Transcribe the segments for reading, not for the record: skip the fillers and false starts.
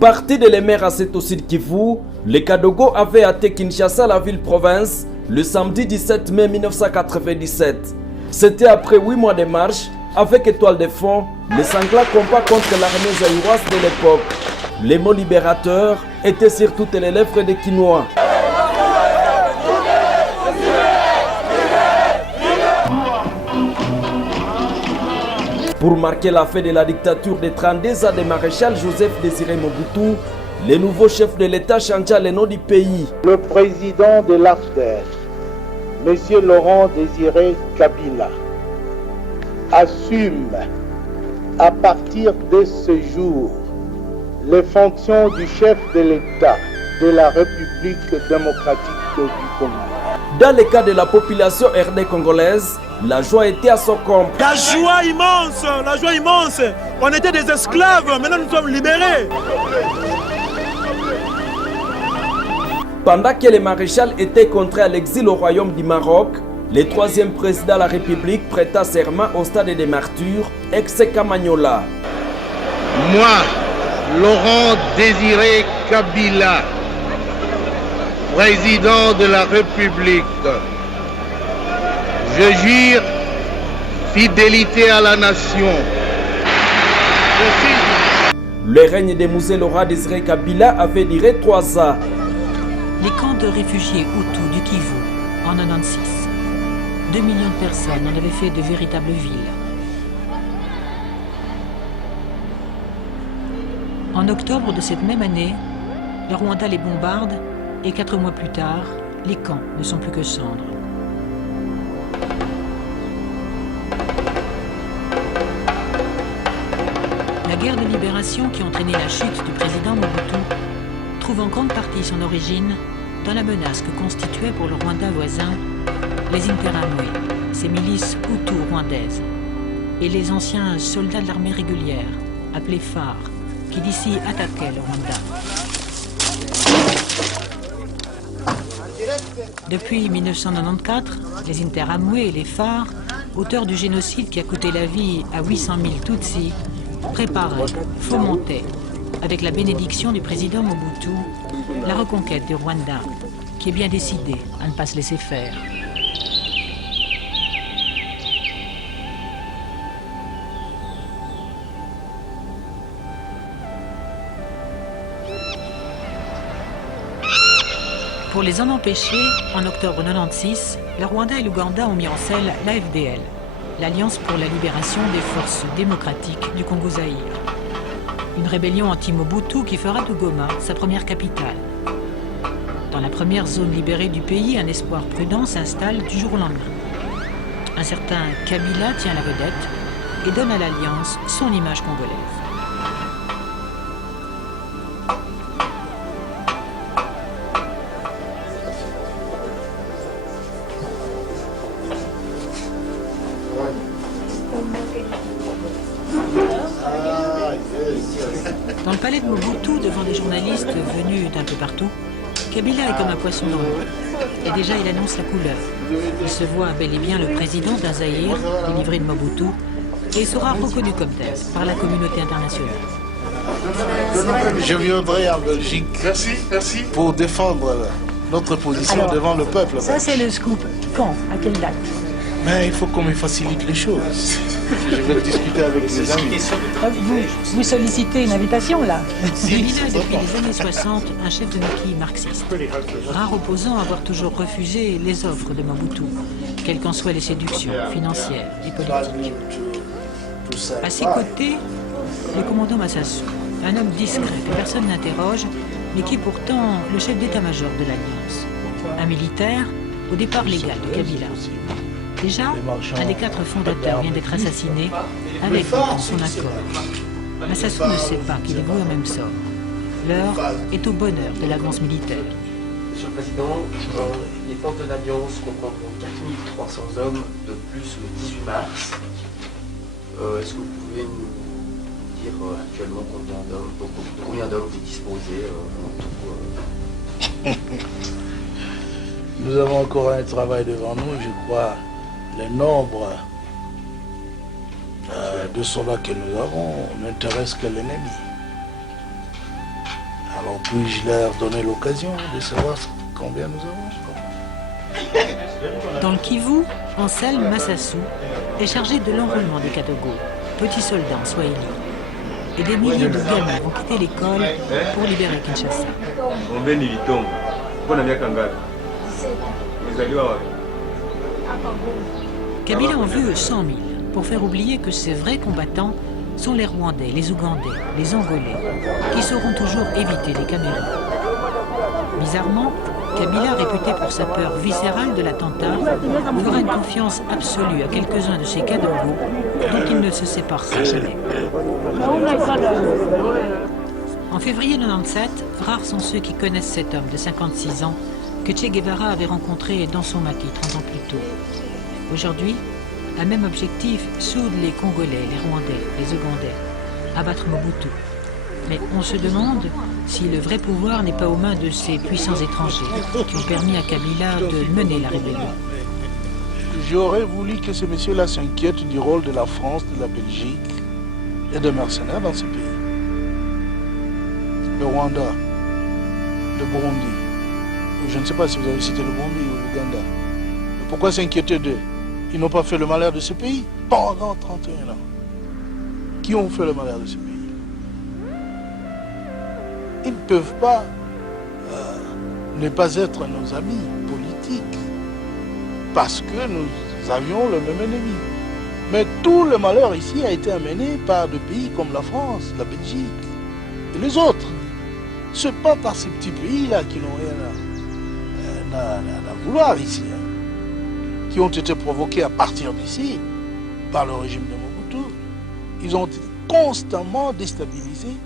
Parti de l'Emer à cet Sud Kivu, les Kadogo avaient atteint Kinshasa, la ville-province, le samedi 17 mai 1997. C'était après 8 mois de marche, avec étoile de fond, les sanglants combats contre l'armée zaïroise de l'époque. Les mots libérateurs étaient sur toutes les lèvres des Kinois. Pour marquer la fin de la dictature des 32 ans de maréchal Joseph Désiré Mobutu, le nouveau chef de l'État changea le nom du pays. Le président de l'AFDER, M. Laurent Désiré Kabila, assume à partir de ce jour les fonctions du chef de l'État de la République démocratique du Congo. Dans le cas de la population RD congolaise, la joie était à son comble. La joie immense. On était des esclaves, maintenant nous sommes libérés. Pendant que le maréchal était contraint à l'exil au royaume du Maroc, le troisième président de la République prêta serment au stade des martyrs, ex-Kamagnola. Moi, Laurent Désiré Kabila, président de la République, je jure fidélité à la nation. Le règne de Moussé Laurent Désiré Kabila avait duré 3 ans. Les camps de réfugiés Hutus du Kivu, en 1996. 2 millions de personnes en avaient fait de véritables villes. En octobre de cette même année, le Rwanda les bombarde et 4 mois plus tard, les camps ne sont plus que cendres. La guerre de libération qui a entraîné la chute du président Mobutu trouve en grande partie son origine dans la menace que constituaient pour le Rwanda voisin les Interahamwe, ces milices hutus rwandaises, et les anciens soldats de l'armée régulière, appelés phares, qui d'ici attaquaient le Rwanda. Depuis 1994, les Interahamwe et les phares, auteurs du génocide qui a coûté la vie à 800 000 Tutsis, préparaient, fomentaient, avec la bénédiction du président Mobutu, la reconquête du Rwanda, qui est bien décidé à ne pas se laisser faire. Pour les en empêcher, en octobre 1996, le Rwanda et l'Ouganda ont mis en selle l'AFDL, l'Alliance pour la libération des forces démocratiques du Congo-Zaïre. Une rébellion anti-Mobutu qui fera de Goma sa première capitale. Dans la première zone libérée du pays, un espoir prudent s'installe du jour au lendemain. Un certain Kabila tient la vedette et donne à l'Alliance son image congolaise. Dans le palais de Mobutu, devant des journalistes venus d'un peu partout, Kabila est comme un poisson dans l'eau. Et déjà, il annonce la couleur. Il se voit bel et bien le président d'un Zaïre, délivré de Mobutu, et sera reconnu comme tel par la communauté internationale. Je viendrai en Belgique pour défendre notre position devant le peuple. Ça, c'est le scoop. Quand? À quelle date? Mais il faut qu'on me facilite les choses. Je vais discuter avec mes amis. Vous sollicitez une invitation, là? Kabila est depuis les années 60 un chef de maquis marxiste. Rare opposant à avoir toujours refusé les offres de Mobutu, quelles qu'en soient les séductions financières et politiques. À ses côtés, le commandant Massassou, un homme discret que personne n'interroge, mais qui est pourtant le chef d'état-major de l'Alliance. Un militaire, au départ légal de Kabila. Déjà, un des 4 fondateurs vient d'être assassiné avec son accord. Massassou ne sait pas qu'il est voué au même sort. L'heure est au bonheur de l'avance militaire. Monsieur le Président, les forces de l'Alliance comprendront 4300 hommes de plus le 18 mars. Est-ce que vous pouvez nous dire actuellement combien d'hommes vous disposez en tout Nous avons encore un travail devant nous, je crois. Le nombre de soldats que nous avons n'intéresse que l'ennemi. Alors puis-je leur donner l'occasion de savoir combien nous avons? Dans le Kivu, Anselme Massassou est chargé de l'enrôlement des Kadogo, petits soldats en Swahili. Et des milliers de gamins vont quitter l'école pour libérer Kinshasa. Kabila en veut 100 000 pour faire oublier que ces vrais combattants sont les Rwandais, les Ougandais, les Angolais, qui sauront toujours éviter les caméras. Bizarrement, Kabila, réputé pour sa peur viscérale de l'attentat, fera une confiance absolue à quelques-uns de ses Kadogo dont il ne se séparera jamais. En février 1997, rares sont ceux qui connaissent cet homme de 56 ans que Che Guevara avait rencontré dans son maquis 30 ans plus tôt. Aujourd'hui, un même objectif soude les Congolais, les Rwandais, les Ougandais, abattre Mobutu. Mais on se demande si le vrai pouvoir n'est pas aux mains de ces puissants étrangers qui ont permis à Kabila de mener la rébellion. J'aurais voulu que ces messieurs-là s'inquiètent du rôle de la France, de la Belgique et des mercenaires dans ce pays. Le Rwanda, le Burundi, je ne sais pas si vous avez cité le Burundi ou l'Ouganda. Mais pourquoi s'inquiéter d'eux? Ils n'ont pas fait le malheur de ce pays pendant 31 ans. Qui ont fait le malheur de ce pays? Ils ne peuvent pas ne pas être nos amis politiques parce que nous avions le même ennemi. Mais tout le malheur ici a été amené par des pays comme la France, la Belgique et les autres. Ce n'est pas dans ces petits pays-là qui n'ont rien à vouloir ici, hein, qui ont été provoqués à partir d'ici par le régime de Mobutu. Ils ont été constamment déstabilisés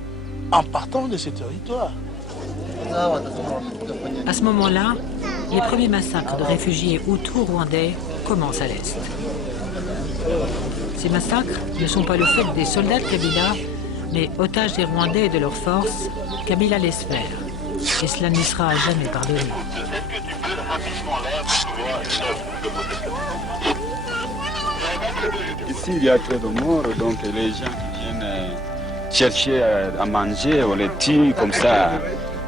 en partant de ces territoires. À ce moment-là, les premiers massacres de réfugiés hutus-rwandais commencent à l'Est. Ces massacres ne sont pas le fait des soldats de Kabila, mais otages des Rwandais et de leurs forces, Kabila laisse faire. Et cela ne sera jamais pardonné. Ici, il y a très de morts, donc les gens qui viennent chercher à manger, on les tue comme ça.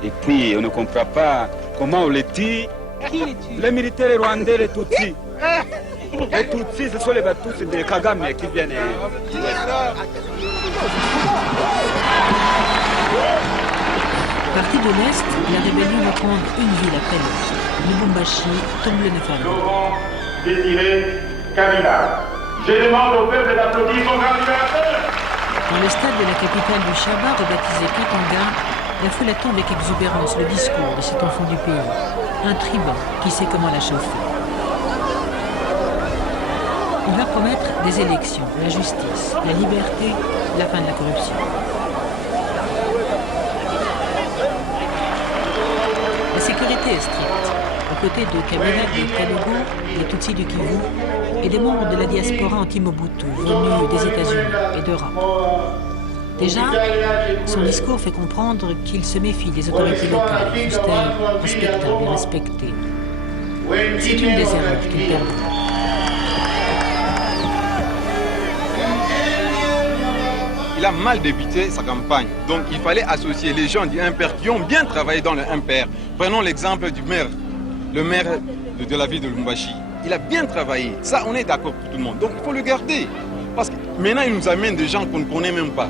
Et puis, on ne comprend pas comment on les tue. Qui les tue? Les militaires rwandais, les Tutsis. Les Tutsis, ce sont les Batutsis de Kagame qui viennent. Parti de l'Est, la rébellion va prendre une ville après l'autre. Lubumbashi tombe le 9 avril. Nous devons détirer Kabila. Je demande au peuple d'applaudir son grand libérateur. Dans le stade de la capitale du Chaba, rebaptisé Katanga, la foule attend avec exubérance le discours de cet enfant du pays, un tribun qui sait comment la chauffer. Il va promettre des élections, la justice, la liberté, la fin de la corruption. La sécurité est stricte. Aux côtés de Kabila, des Kadogo, des Tutsis du Kivu et des membres de la diaspora anti-Mobutu venus des États-Unis et d'Europe. Déjà, son discours fait comprendre qu'il se méfie des autorités locales, fussent-elles respectables et respectées. C'est une des erreurs qu'il perdra. Il a mal débuté sa campagne, donc il fallait associer les gens du MPR qui ont bien travaillé dans le MPR. Prenons l'exemple du maire, le maire de la ville de Lubumbashi. Il a bien travaillé, ça on est d'accord pour tout le monde, donc il faut le garder. Parce que maintenant il nous amène des gens qu'on ne connaît même pas.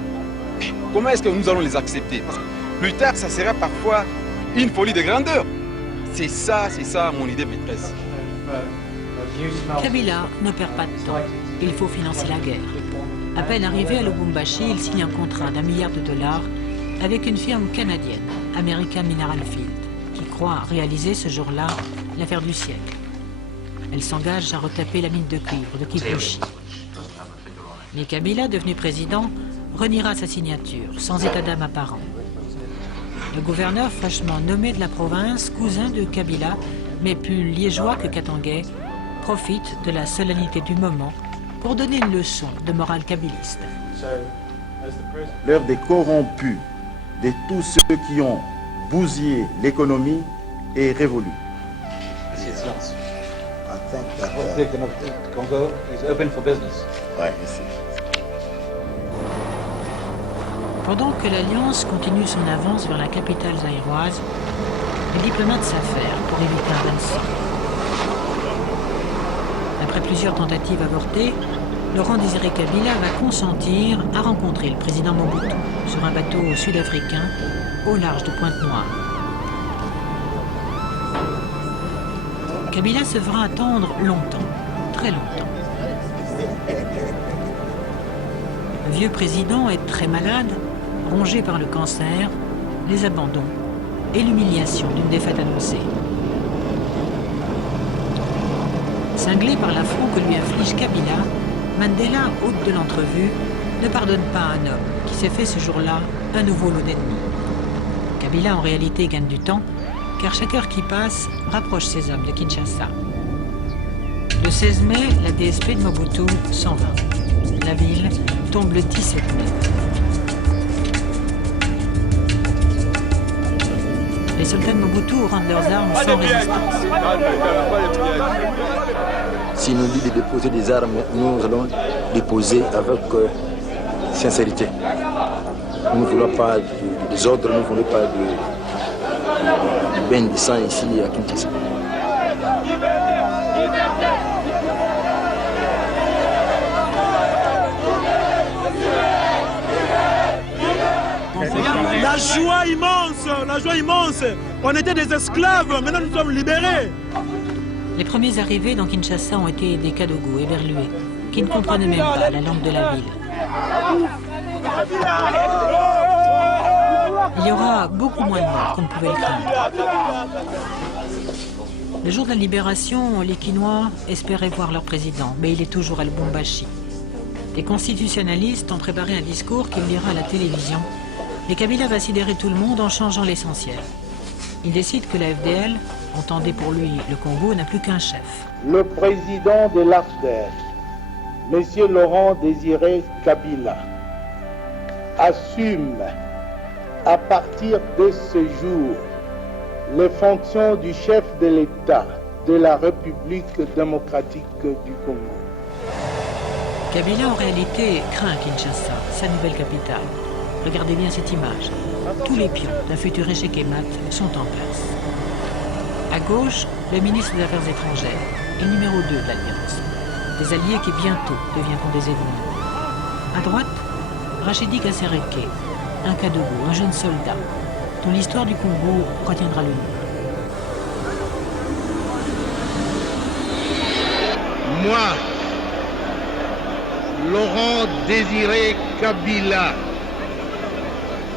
Comment est-ce que nous allons les accepter? Parce que plus tard ça sera parfois une folie de grandeur. C'est ça mon idée maîtresse. Kabila ne perd pas de temps, il faut financer la guerre. À peine arrivé à Lubumbashi, il signe un contrat d'1 milliard de dollars avec une firme canadienne, American Mineral Field, qui croit réaliser ce jour-là l'affaire du siècle. Elle s'engage à retaper la mine de cuivre de Kipushi. Mais Kabila, devenu président, reniera sa signature, sans état d'âme apparent. Le gouverneur fraîchement nommé de la province, cousin de Kabila, mais plus liégeois que katangais, profite de la solennité du moment pour donner une leçon de morale kabiliste. L'heure des corrompus, de tous ceux qui ont bousillé l'économie est révolue. Congo is open for business. Ouais, ici. Pendant que l'Alliance continue son avance vers la capitale zaïroise, les diplomates s'affairent pour éviter un bain de sang. Après plusieurs tentatives avortées, Laurent Désiré Kabila va consentir à rencontrer le président Mobutu sur un bateau sud-africain au large de Pointe-Noire. Kabila se fera attendre longtemps, très longtemps. Le vieux président est très malade, rongé par le cancer, les abandons et l'humiliation d'une défaite annoncée. Cinglé par l'affront que lui inflige Kabila, Mandela, hôte de l'entrevue, ne pardonne pas à un homme qui s'est fait ce jour-là un nouveau lot d'ennemis. Kabila en réalité gagne du temps, car chaque heure qui passe rapproche ses hommes de Kinshasa. Le 16 mai, la DSP de Mobutu s'en va. La ville tombe le 17 mai. Les soldats de Mobutu rendent leurs armes sans résistance. Si nous dit de déposer des armes, nous allons déposer avec sincérité. Nous ne voulons pas de désordre, nous ne voulons pas de bain de sang ici à Kinshasa. La joie immense. On était des esclaves, maintenant nous sommes libérés. Les premiers arrivés dans Kinshasa ont été des Kadogo éberlués, qui ne comprenaient même pas la langue de la ville. Il y aura beaucoup moins de morts qu'on ne pouvait le craindre. Le jour de la libération, les Kinois espéraient voir leur président, mais il est toujours à Lubumbashi. Les constitutionnalistes ont préparé un discours qu'il lira à la télévision, et Kabila va sidérer tout le monde en changeant l'essentiel. Il décide que la FDL, entendez pour lui le Congo, n'a plus qu'un chef. Le président de l'AFDEL, M. Laurent Désiré Kabila, assume à partir de ce jour les fonctions du chef de l'État de la République démocratique du Congo. Kabila, en réalité, craint Kinshasa, sa nouvelle capitale. Regardez bien cette image. Tous les pions d'un futur échec et mat sont en place. À gauche, le ministre des Affaires étrangères et numéro 2 de l'Alliance. Des alliés qui bientôt deviendront des ennemis. À droite, Rachidi Kassereke, un Kadogo, un jeune soldat, dont l'histoire du Congo retiendra le nom. Moi, Laurent Désiré Kabila,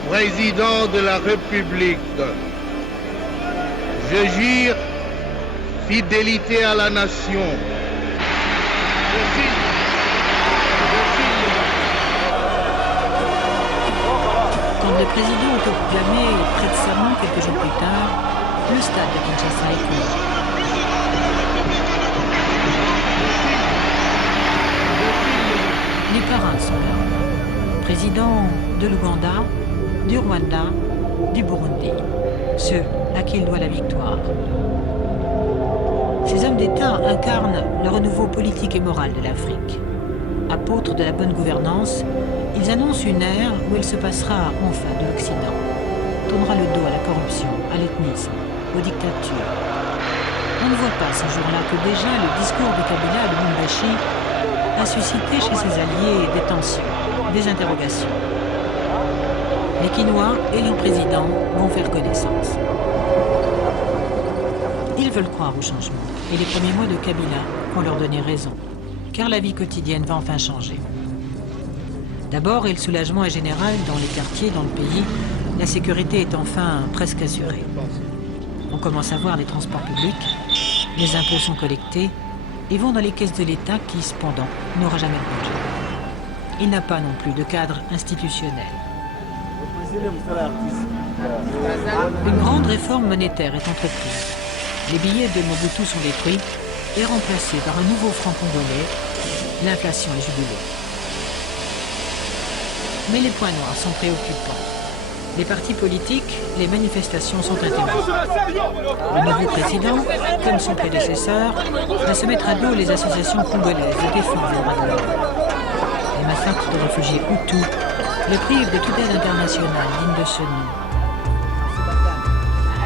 président de la République, je jure fidélité à la nation. Quand le président est proclamé près de serment quelques jours plus tard, le stade de Kinshasa est plein. Les parrains sont là. Président de l'Ouganda, du Rwanda, du Burundi, ceux à qui il doit la victoire. Ces hommes d'État incarnent le renouveau politique et moral de l'Afrique. Apôtres de la bonne gouvernance, ils annoncent une ère où il se passera enfin de l'Occident. Tournera le dos à la corruption, à l'ethnisme, aux dictatures. On ne voit pas ce jour-là que déjà le discours de Kabila à Lubumbashi a suscité chez ses alliés des tensions, des interrogations. Les Kinois et leur président vont faire connaissance. Ils veulent croire au changement, et les premiers mois de Kabila vont leur donner raison, car la vie quotidienne va enfin changer. D'abord, et le soulagement est général dans les quartiers, dans le pays, la sécurité est enfin presque assurée. On commence à voir les transports publics, les impôts sont collectés et vont dans les caisses de l'État qui, cependant, n'aura jamais de budget. Il n'a pas non plus de cadre institutionnel. Une grande réforme monétaire est entreprise. Les billets de Mobutu sont détruits et remplacés par un nouveau franc congolais. L'inflation est jubilée. Mais les points noirs sont préoccupants. Les partis politiques, les manifestations sont interdites. Le nouveau président, comme son prédécesseur, va se mettre à dos les associations congolaises et défendre les droits de l'homme. Les massacres de réfugiés Hutus le prive de toute aide internationale digne de ce nom.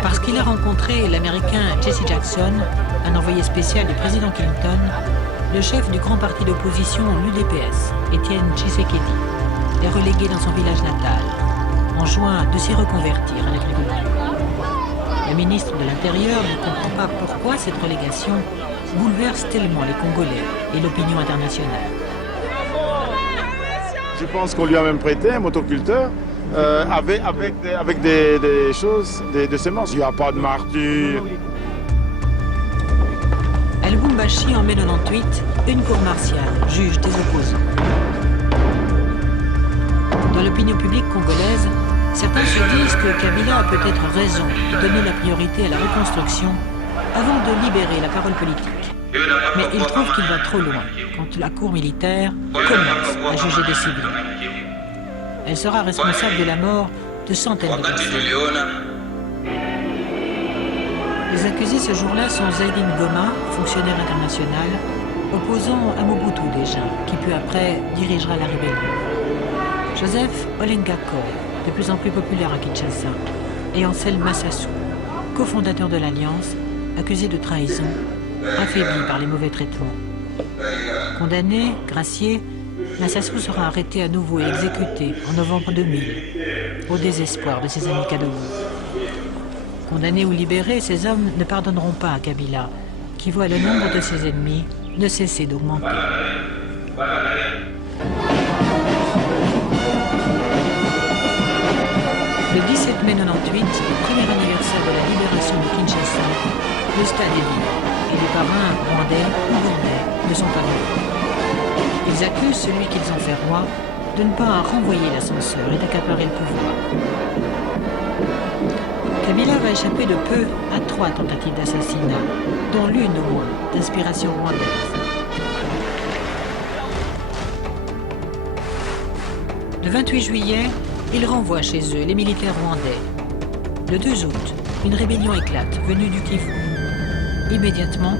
Parce qu'il a rencontré l'Américain Jesse Jackson, un envoyé spécial du président Clinton, le chef du grand parti d'opposition, l'UDPS, Étienne Tshisekedi, est relégué dans son village natal, en juin de s'y reconvertir à l'agriculture. Le ministre de l'Intérieur ne comprend pas pourquoi cette relégation bouleverse tellement les Congolais et l'opinion internationale. Je pense qu'on lui a même prêté un motoculteur avec des choses, des semences. Il n'y a pas de martyr. À Lubumbashi, en mai 98, une cour martiale juge des opposants. Dans l'opinion publique congolaise, certains se disent que Kabila a peut-être raison de donner la priorité à la reconstruction avant de libérer la parole politique. Mais ils trouvent qu'il va trop loin quand la cour militaire commence à juger des civils. Elle sera responsable de la mort de centaines de personnes. Les accusés ce jour-là sont Zaidine Goma, fonctionnaire international, opposant à Mobutu déjà, qui peu après dirigera la rébellion. Joseph Olengako, de plus en plus populaire à Kinshasa, et Ansel Massassou, cofondateur de l'Alliance, accusé de trahison, affaibli par les mauvais traitements. Condamné, gracié, Massassou sera arrêté à nouveau et exécuté en novembre 2000, au désespoir de ses amis Kadougou. Condamnés ou libérés, ces hommes ne pardonneront pas à Kabila, qui voit le nombre de ses ennemis ne cesser d'augmenter. Le 17 mai 98, premier anniversaire de la libération de Kinshasa, le stade est vide et les parrains rwandais ou ougandais ne sont pas venus. Ils accusent celui qu'ils ont fait roi de ne pas renvoyer l'ascenseur et d'accaparer le pouvoir. Kabila va échapper de peu à 3 tentatives d'assassinat, dont l'une au moins d'inspiration rwandaise. Le 28 juillet, ils renvoient chez eux les militaires rwandais. Le 2 août, une rébellion éclate, venue du Kivu. Immédiatement,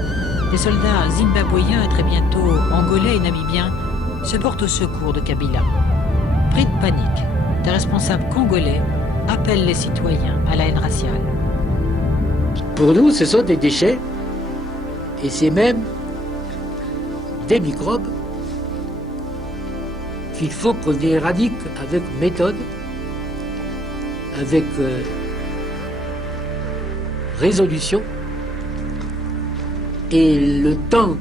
des soldats zimbabwéens et très bientôt angolais et namibiens se portent au secours de Kabila. Pris de panique, des responsables congolais appellent les citoyens à la haine raciale. Pour nous, ce sont des déchets, et c'est même des microbes qu'il faut qu'on éradique avec méthode, avec résolution, et le temps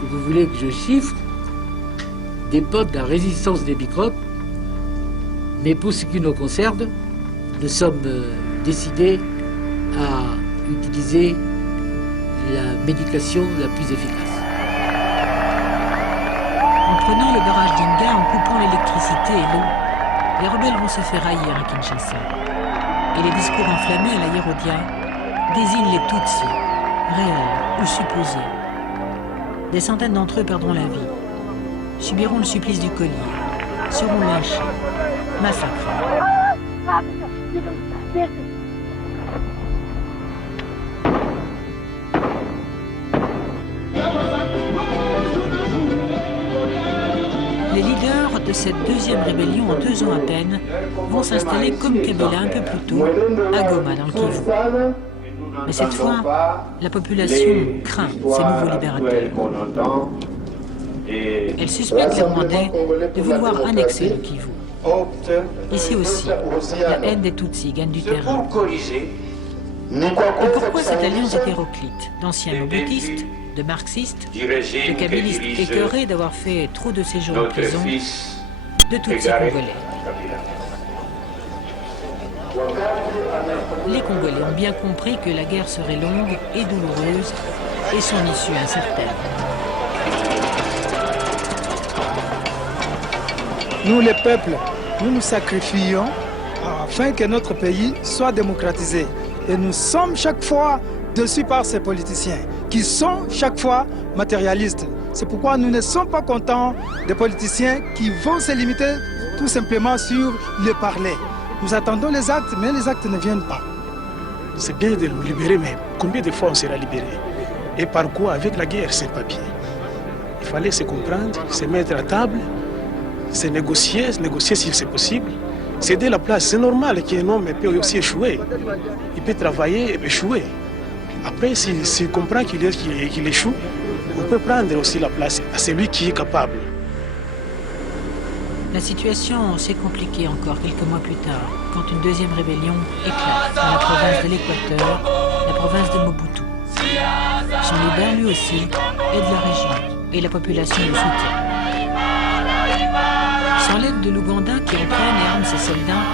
que vous voulez que je chiffre dépend de la résistance des microbes, mais pour ce qui nous concerne, nous sommes décidés à utiliser la médication la plus efficace. En prenant le barrage d'Inga, en coupant l'électricité et l'eau, les rebelles vont se faire haïr à Kinshasa. Et les discours enflammés à la Yerodia désignent les Tutsis, réels ou supposés. Des centaines d'entre eux perdront la vie, subiront le supplice du collier, seront lynchés, massacrés. Les leaders de cette deuxième rébellion en 2 ans à peine vont s'installer comme Kabila un peu plus tôt à Goma dans le Kivu. Mais cette fois, la population craint ces nouveaux libérateurs. Elle suspecte les Rwandais de vouloir annexer le Kivu. Ici aussi, la haine des Tutsis gagne du terrain. Et pourquoi cette alliance hétéroclite d'anciens mobutistes, de marxistes, de kabylistes écœurés d'avoir fait trop de séjours en prison, de Tutsis congolais? Les Congolais ont bien compris que la guerre serait longue et douloureuse et son issue incertaine. Nous, les peuples, nous nous sacrifions afin que notre pays soit démocratisé. Et nous sommes chaque fois dessus par ces politiciens qui sont chaque fois matérialistes. C'est pourquoi nous ne sommes pas contents des politiciens qui vont se limiter tout simplement sur le parler. Nous attendons les actes, mais les actes ne viennent pas. C'est bien de nous libérer, mais combien de fois on sera libéré? Et par quoi? Avec la guerre, c'est papier. Il fallait se comprendre, se mettre à table c'est négocier si c'est possible. Céder la place, c'est normal qu'un homme peut aussi échouer. Il peut travailler et échouer. Après, s'il comprend qu'il échoue, on peut prendre aussi la place à celui qui est capable. La situation s'est compliquée encore quelques mois plus tard, quand une deuxième rébellion éclate dans la province de l'Équateur, la province de Mobutu. Son leader, lui aussi, est de la région, et la population le soutient. Sans l'aide de l'Ouganda qui entraîne et arme ses soldats,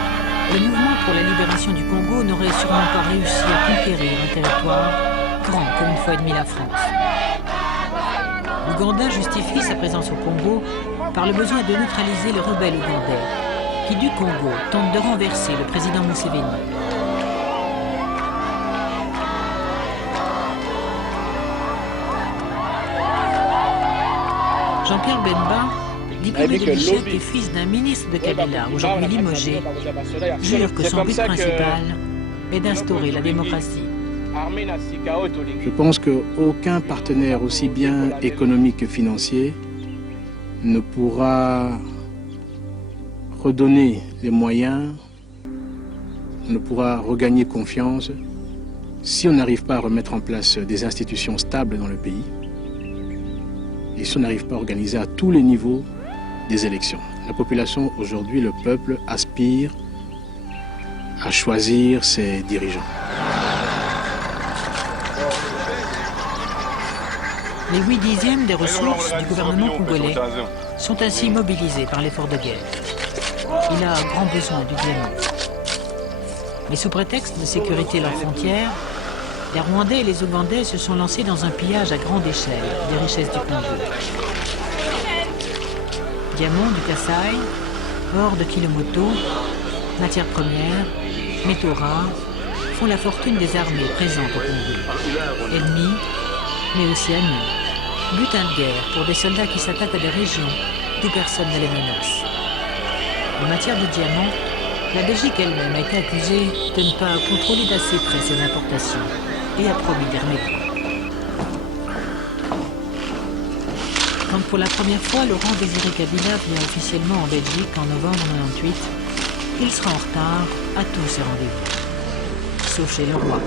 le mouvement pour la libération du Congo n'aurait sûrement pas réussi à conquérir un territoire grand comme une fois et demie la France. L'Ouganda justifie sa présence au Congo par le besoin de neutraliser les rebelles ougandais qui, du Congo, tentent de renverser le président Museveni. Jean-Pierre Bemba, diplômé de l'ICHEC et fils d'un ministre de Kabila, aujourd'hui limogé, jure que son but principal est d'instaurer la démocratie. Je pense qu'aucun partenaire aussi bien économique que financier ne pourra redonner les moyens, ne pourra regagner confiance si on n'arrive pas à remettre en place des institutions stables dans le pays et si on n'arrive pas à organiser à tous les niveaux des élections. La population aujourd'hui, le peuple, aspire à choisir ses dirigeants. Les 8/10 des ressources du gouvernement congolais sont ainsi mobilisées par l'effort de guerre. Il a grand besoin du diamant. Mais sous prétexte de sécuriter leurs frontières, les Rwandais et les Ougandais se sont lancés dans un pillage à grande échelle des richesses du Congo. Diamants du Kasaï, or de Kilomoto, matières premières, métaux rares font la fortune des armées présentes au Congo. Ennemis, mais aussi amis. Butin de guerre pour des soldats qui s'attaquent à des régions d'où personne ne les menace. En matière de diamants, la Belgique elle-même a été accusée de ne pas contrôler d'assez près ses importations et a promis des remédies. Quand pour la première fois Laurent Désiré Kabila vient officiellement en Belgique en novembre 1998, il sera en retard à tous ses rendez-vous, sauf chez le roi.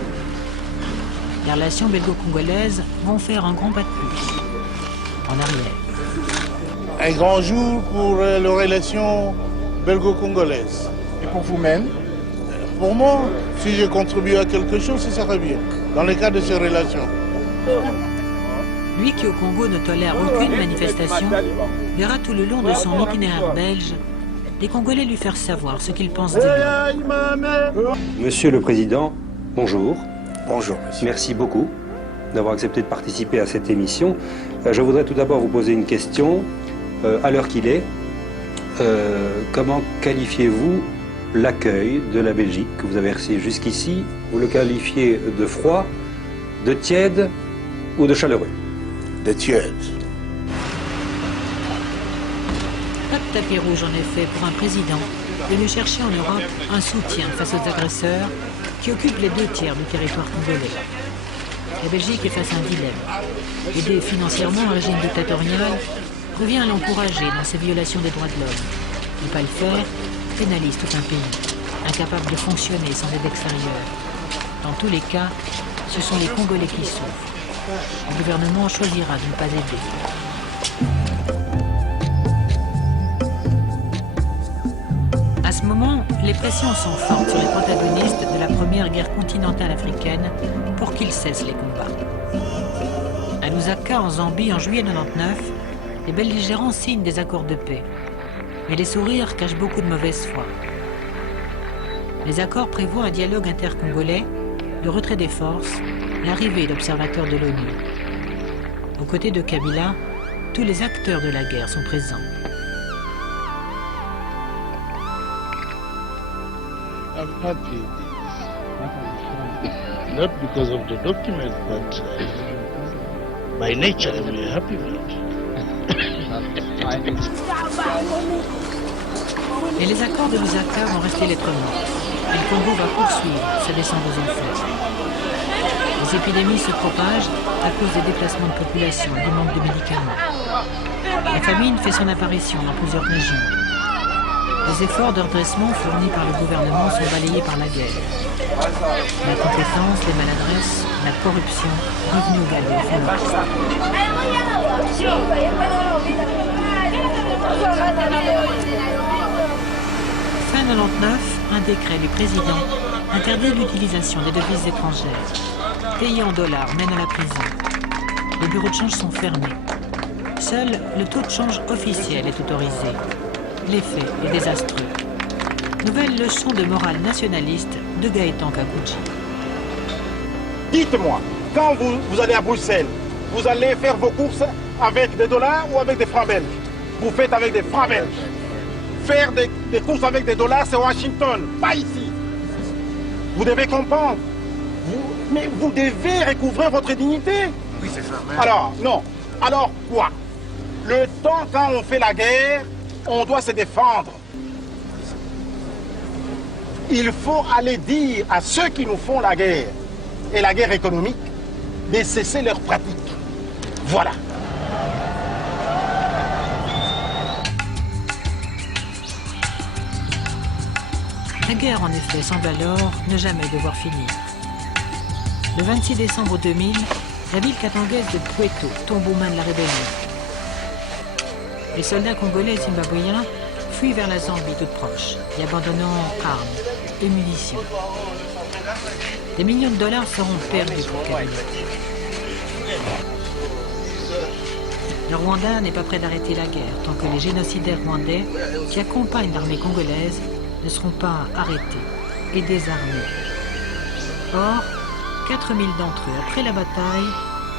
Les relations belgo-congolaises vont faire un grand pas de plus en arrière. Un grand jour pour les relations belgo-congolaises. Et pour vous-même? Pour moi, si je contribue à quelque chose, ce serait bien, dans le cadre de ces relations. Lui qui au Congo ne tolère aucune manifestation, verra tout le long de son itinéraire belge les Congolais lui faire savoir ce qu'ils pensent de lui. Monsieur le Président, bonjour. Bonjour. Merci beaucoup d'avoir accepté de participer à cette émission. Je voudrais tout d'abord vous poser une question. À l'heure qu'il est, comment qualifiez-vous l'accueil de la Belgique que vous avez reçu jusqu'ici? Vous le qualifiez de froid, de tiède ou de chaleureux? De tiède. Pas de tapis rouge en effet pour un président venu chercher en Europe un soutien face aux agresseurs qui occupent les 2/3 du territoire congolais. La Belgique est face à un dilemme. Aider financièrement un régime dictatorial revient à l'encourager dans ses violations des droits de l'homme. Ne pas le faire pénalise tout un pays, incapable de fonctionner sans aide extérieure. Dans tous les cas, ce sont les Congolais qui souffrent. Le gouvernement choisira de ne pas aider. À ce moment, les pressions sont fortes sur les protagonistes de la première guerre continentale africaine pour qu'ils cessent les combats. À Lusaka, en Zambie, en juillet 1999, les belligérants signent des accords de paix. Mais les sourires cachent beaucoup de mauvaise foi. Les accords prévoient un dialogue intercongolais, le retrait des forces, l'arrivée d'observateurs de l'ONU. Aux côtés de Kabila, tous les acteurs de la guerre sont présents. I'm happy. Not because of the document, but by nature I'm a happy man. Et les accords de Lusaka vont rester lettres mortes. Et le Congo va poursuivre sa descente aux enfers. Les épidémies se propagent à cause des déplacements de population et du manque de médicaments. La famine fait son apparition dans plusieurs régions. Les efforts de redressement fournis par le gouvernement sont balayés par la guerre. La compétence, les maladresses, la corruption, revenus au galop font leur Fin 99, un décret du président interdit l'utilisation des devises étrangères. Payés en dollars mène à la prison. Les bureaux de change sont fermés. Seul le taux de change officiel est autorisé. L'effet est désastreux. Nouvelle leçon de morale nationaliste de Gaëtan Kakuji. Dites-moi, quand vous allez à Bruxelles, vous allez faire vos courses avec des dollars ou avec des francs belges? Vous faites avec des francs belges. Faire des courses avec des dollars, c'est Washington, pas ici. Vous devez comprendre. Mais vous devez recouvrir votre dignité. Oui, c'est ça. Alors, non. Alors quoi? Le temps, quand on fait la guerre, on doit se défendre. Il faut aller dire à ceux qui nous font la guerre, et la guerre économique, de cesser leurs pratiques. Voilà. La guerre, en effet, semble alors ne jamais devoir finir. Le 26 décembre 2000, la ville katangaise de Pweto tombe aux mains de la rébellion. Les soldats congolais et zimbabwéens fuient vers la Zambie toute proche, y abandonnant armes et munitions. Des millions de dollars seront perdus pour Kabila. Le Rwanda n'est pas prêt d'arrêter la guerre tant que les génocidaires rwandais qui accompagnent l'armée congolaise ne seront pas arrêtés et désarmés. Or, 4000 d'entre eux, après la bataille,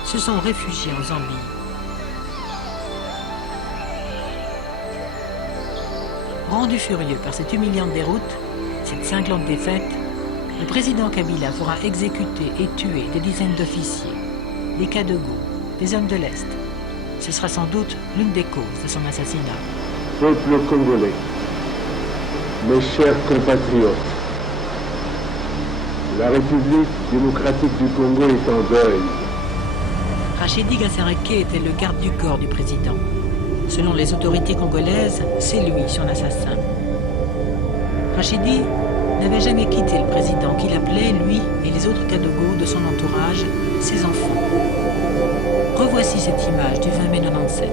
se sont réfugiés en Zambie. Rendu furieux par cette humiliante déroute, cette cinglante défaite, le président Kabila fera exécuter et tuer des dizaines d'officiers, des Kadogo, des hommes de l'Est. Ce sera sans doute l'une des causes de son assassinat. Peuple congolais, mes chers compatriotes, la République démocratique du Congo est en deuil. Rachidi Gasereke était le garde du corps du président. Selon les autorités congolaises, c'est lui son assassin. Rachidi n'avait jamais quitté le président qu'il appelait, lui et les autres Kadogo de son entourage, ses enfants. Revoici cette image du 20 mai 97.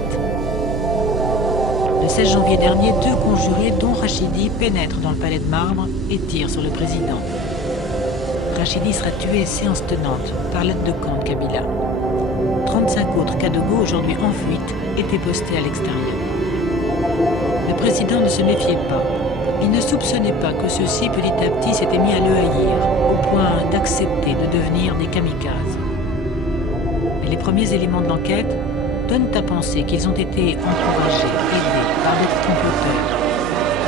Le 16 janvier dernier, 2 conjurés, dont Rachidi, pénètrent dans le palais de marbre et tirent sur le président. Rachidi sera tué séance tenante par l'aide de camp de Kabila. 35 autres Kadogo, aujourd'hui en fuite, étaient postés à l'extérieur. Le président ne se méfiait pas. Il ne soupçonnait pas que ceux-ci, petit à petit, s'étaient mis à le haïr, au point d'accepter de devenir des kamikazes. Mais les premiers éléments de l'enquête donnent à penser qu'ils ont été encouragés, aidés par d'autres comploteurs.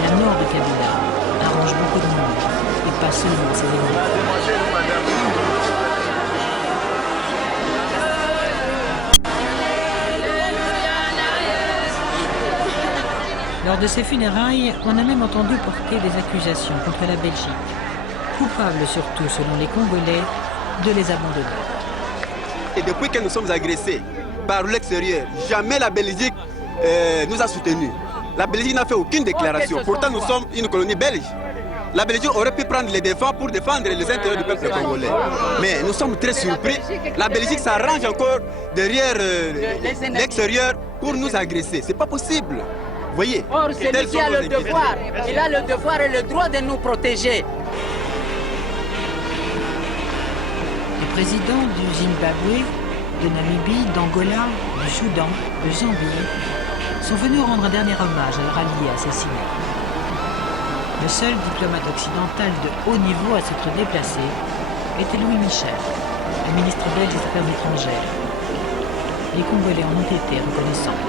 La mort de Kabila arrange beaucoup de monde, et pas seulement ses ennemis. Lors de ces funérailles, on a même entendu porter des accusations contre la Belgique, coupable surtout, selon les Congolais, de les abandonner. Et depuis que nous sommes agressés par l'extérieur, jamais la Belgique nous a soutenus. La Belgique n'a fait aucune déclaration. Pourtant, nous sommes une colonie belge. La Belgique aurait pu prendre les défenses pour défendre les intérêts du peuple congolais. Mais nous sommes très surpris. La Belgique s'arrange encore derrière l'extérieur pour nous agresser. C'est pas possible. Vous voyez, or, celui qui a le devoir, il a le devoir et le droit de nous protéger. Les présidents du Zimbabwe, de Namibie, d'Angola, du Soudan, de Zambie sont venus rendre un dernier hommage à leur allié assassiné. Le seul diplomate occidental de haut niveau à s'être déplacé était Louis Michel, le ministre belge des Affaires étrangères. Les Congolais en ont été reconnaissants.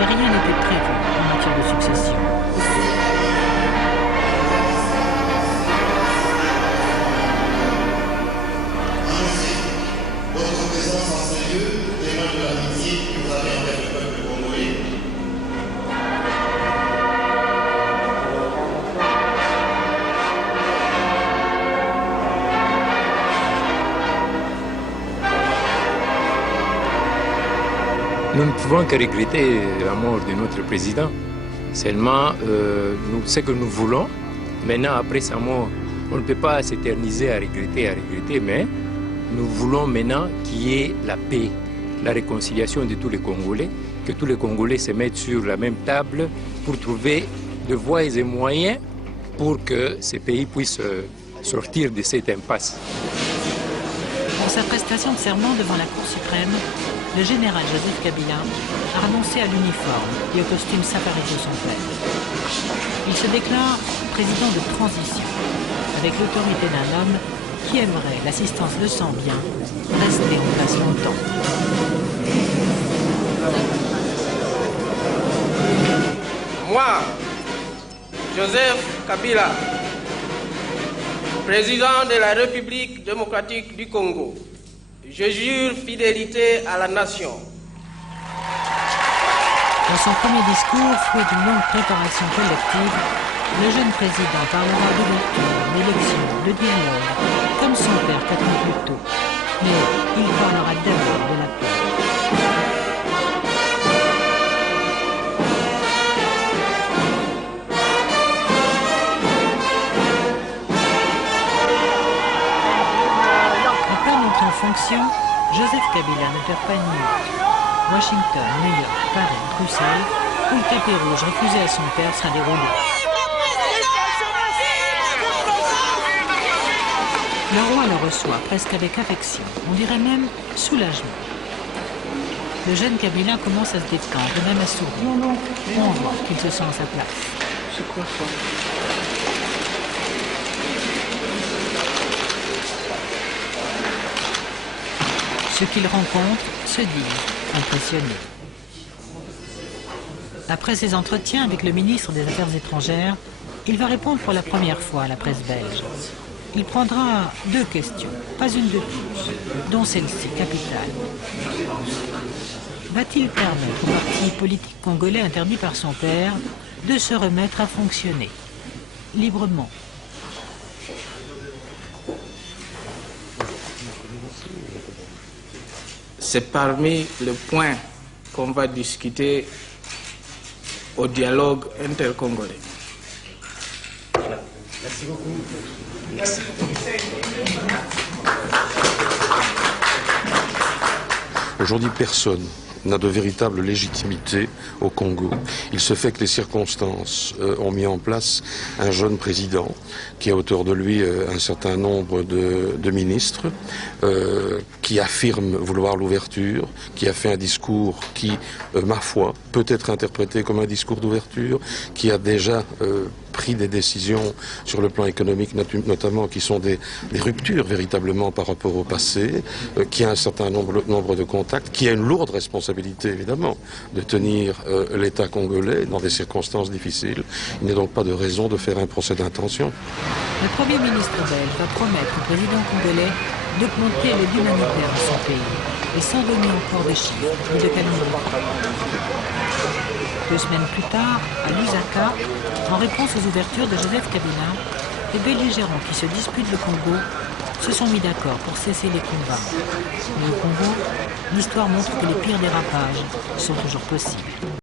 et rien n'était prévu en matière de succession. Nous ne pouvons que regretter la mort de notre président. Seulement, ce que nous voulons, maintenant, après sa mort, on ne peut pas s'éterniser à regretter, mais nous voulons maintenant qu'il y ait la paix, la réconciliation de tous les Congolais, que tous les Congolais se mettent sur la même table pour trouver de voies et moyens pour que ce pays puisse sortir de cette impasse. Pour sa prestation de serment devant la Cour suprême, le général Joseph Kabila a renoncé à l'uniforme et au costume safari de son père. Il se déclare président de transition, avec l'autorité d'un homme qui aimerait, l'assistance le sent bien, rester en place longtemps. Moi, Joseph Kabila, président de la République démocratique du Congo, je jure fidélité à la nation. Dans son premier discours, fruit d'une longue préparation collective, le jeune président parlera d'ouverture, d'élection, de dialogue, comme son père 4 ans plus tôt. Mais il parlera d'abord de la paix. En fonction, Joseph Kabila ne perd pas une minute. Washington, New York, Paris, Bruxelles, où le tapis rouge refusé à son père sera déroulé. Le roi le reçoit presque avec affection, on dirait même soulagement. Le jeune Kabila commence à se détendre, et même à sourire. On voit qu'il se sent à sa place. C'est quoi ça? Ceux qu'il rencontre se disent impressionnés. Après ses entretiens avec le ministre des Affaires étrangères, il va répondre pour la première fois à la presse belge. Il prendra 2 questions, pas une de plus, dont celle-ci, capitale. Va-t-il permettre au parti politique congolais interdit par son père de se remettre à fonctionner librement? C'est parmi les points qu'on va discuter au dialogue intercongolais. Merci beaucoup. Merci. Aujourd'hui, personne n'a de véritable légitimité au Congo. Il se fait que les circonstances ont mis en place un jeune président qui a autour de lui un certain nombre de ministres, qui affirme vouloir l'ouverture, qui a fait un discours qui, ma foi, peut être interprété comme un discours d'ouverture, qui a déjà pris des décisions sur le plan économique notamment qui sont des ruptures véritablement par rapport au passé, qui a un certain nombre de contacts, qui a une lourde responsabilité évidemment de tenir l'État congolais dans des circonstances difficiles. Il n'est donc pas de raison de faire un procès d'intention. Le Premier ministre belge va promettre au président congolais d'augmenter l'aide humanitaire à son pays et sans donner encore de chiffres ni de calendrier. 2 semaines plus tard, à Lusaka, en réponse aux ouvertures de Joseph Kabila, les belligérants qui se disputent le Congo se sont mis d'accord pour cesser les combats. Mais au Congo, l'histoire montre que les pires dérapages sont toujours possibles.